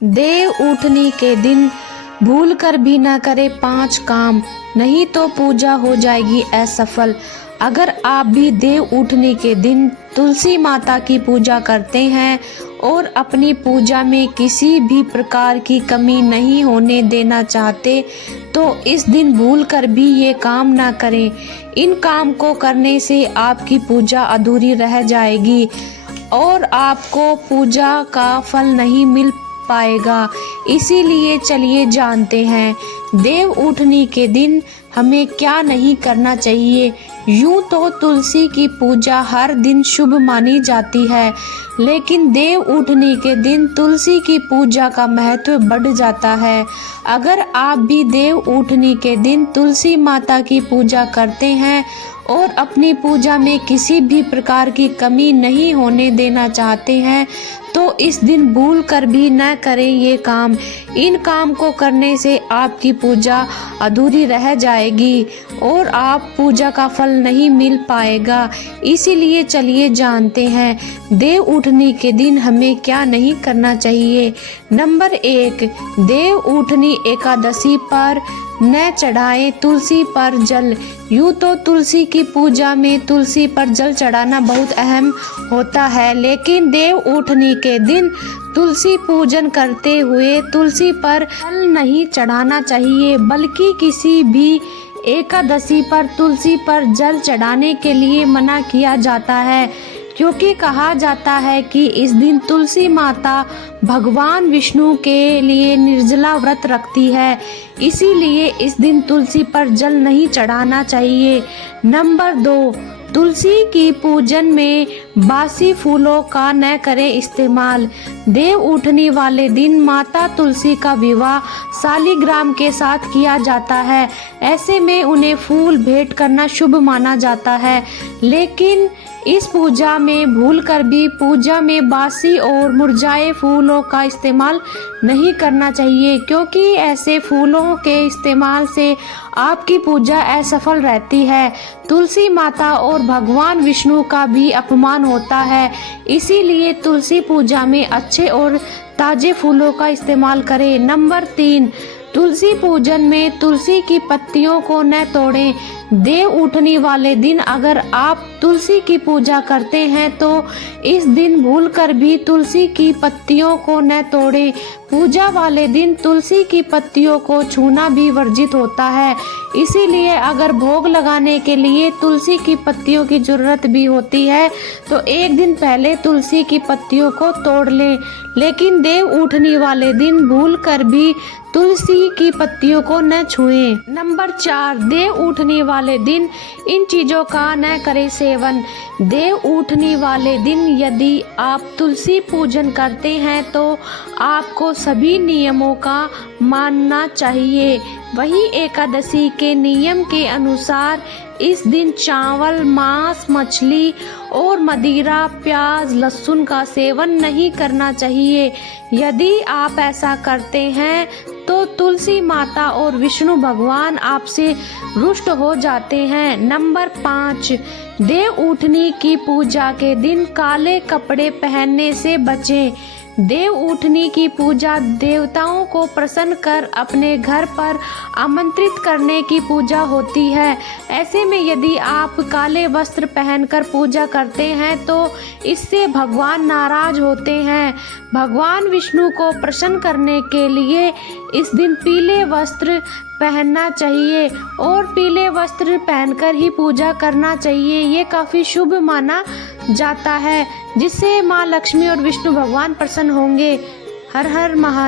देव उठनी के दिन भूल कर भी न करे 5 काम, नहीं तो पूजा हो जाएगी असफल। अगर आप भी देव उठनी के दिन तुलसी माता की पूजा करते हैं और अपनी पूजा में किसी भी प्रकार की कमी नहीं होने देना चाहते, तो इस दिन भूल कर भी ये काम ना करें। इन काम को करने से आपकी पूजा अधूरी रह जाएगी और आपको पूजा का फल नहीं मिल पाएगा। इसीलिए चलिए जानते हैं देव उठनी के दिन हमें क्या नहीं करना चाहिए। यूं तो तुलसी की पूजा हर दिन शुभ मानी जाती है, लेकिन देव उठनी के दिन तुलसी की पूजा का महत्व बढ़ जाता है। अगर आप भी देव उठनी के दिन तुलसी माता की पूजा करते हैं और अपनी पूजा में किसी भी प्रकार की कमी नहीं होने देना चाहते हैं, तो इस दिन भूल कर भी न करें ये काम। इन काम को करने से आपकी पूजा अधूरी रह जाएगी और आप पूजा का फल नहीं मिल पाएगा। इसीलिए चलिए जानते हैं देव उठनी के दिन हमें क्या नहीं करना चाहिए। नंबर 1, देव उठनी एकादशी पर न चढ़ाएं तुलसी पर जल। यूँ तो तुलसी की पूजा में तुलसी पर जल चढ़ाना बहुत अहम होता है, लेकिन देव उठनी के दिन तुलसी पूजन करते हुए तुलसी पर जल नहीं चढ़ाना चाहिए, बल्कि किसी भी एकादशी पर तुलसी पर जल चढ़ाने के लिए मना किया जाता है, क्योंकि कहा जाता है कि इस दिन तुलसी माता भगवान विष्णु के लिए निर्जला व्रत रखती है। इसीलिए इस दिन तुलसी पर जल नहीं चढ़ाना चाहिए। नंबर 2, तुलसी की पूजन में बासी फूलों का न करें इस्तेमाल। देव उठनी वाले दिन माता तुलसी का विवाह शालिग्राम के साथ किया जाता है। ऐसे में उन्हें फूल भेंट करना शुभ माना जाता है, लेकिन इस पूजा में भूल कर भी पूजा में बासी और मुरझाए फूलों का इस्तेमाल नहीं करना चाहिए, क्योंकि ऐसे फूलों के इस्तेमाल से आपकी पूजा असफल रहती है। तुलसी माता और भगवान विष्णु का भी अपमान होता है। इसीलिए तुलसी पूजा में अच्छे और ताजे फूलों का इस्तेमाल करें। नंबर 3, तुलसी पूजन में तुलसी की पत्तियों को न तोड़ें। देव उठनी वाले दिन अगर आप तुलसी की पूजा करते हैं तो इस दिन भूल कर भी तुलसी की पत्तियों को न तोड़ें। पूजा वाले दिन तुलसी की पत्तियों को छूना भी वर्जित होता है। इसीलिए अगर भोग लगाने के लिए तुलसी की पत्तियों की जरूरत भी होती है तो एक दिन पहले तुलसी की पत्तियों को तोड़ लें, लेकिन देव उठनी वाले दिन भूल कर भी तुलसी की पत्तियों को न छुएं। नंबर 4, देव उठनी वाले दिन इन चीजों का न करें सेवन। देव उठनी वाले दिन यदि आप तुलसी पूजन करते हैं तो आपको सभी नियमों का मानना चाहिए। वहीं एकादशी के नियम के अनुसार इस दिन चावल, मांस, मछली और मदिरा, प्याज, लहसुन का सेवन नहीं करना चाहिए। यदि आप ऐसा करते हैं तो तुलसी माता और विष्णु भगवान आपसे रुष्ट हो जाते हैं। नंबर 5, देव उठनी की पूजा के दिन काले कपड़े पहनने से बचें। देव उठनी की पूजा देवताओं को प्रसन्न कर अपने घर पर आमंत्रित करने की पूजा होती है। ऐसे में यदि आप काले वस्त्र पहनकर पूजा करते हैं तो इससे भगवान नाराज होते हैं। भगवान विष्णु को प्रसन्न करने के लिए इस दिन पीले वस्त्र पहनना चाहिए और पीले वस्त्र पहनकर ही पूजा करना चाहिए। ये काफ़ी शुभ माना जाता है, जिससे माँ लक्ष्मी और विष्णु भगवान प्रसन्न होंगे। हर हर महादेव।